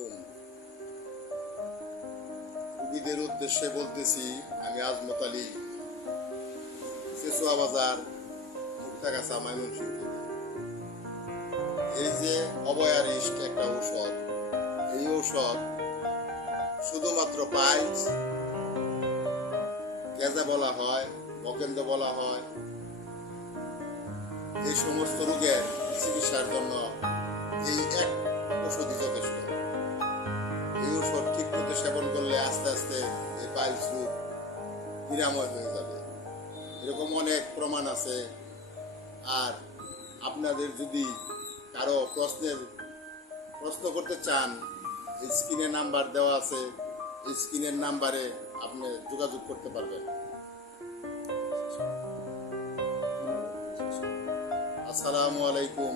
আলাইকুম রুগীদের উদ্দেশ্যে বলতেছি, আমি আজমত আলী, সেসুয়া বাজার মুক্তাগাছা ময়মনসিংহ। এই যে অবয়ারিস্ট একটা ঔষধ, এই ঔষধ শুধুমাত্র পাইলস গেজা বলা হয় বকেন্দ্র বলা হয়, এই সমস্ত রোগের চিকিৎসার জন্য আস্তে আস্তে এই রোগ নিরাময় হয়ে যাবে এরকম অনেক প্রমাণ আছে। আর আপনাদের যদি কারও প্রশ্নের প্রশ্ন করতে চান, এই স্ক্রিনের নাম্বার দেওয়া আছে। স্ক্রিনের নাম্বারে আপনি যোগাযোগ করতে পারবেন। আসসালামু আলাইকুম।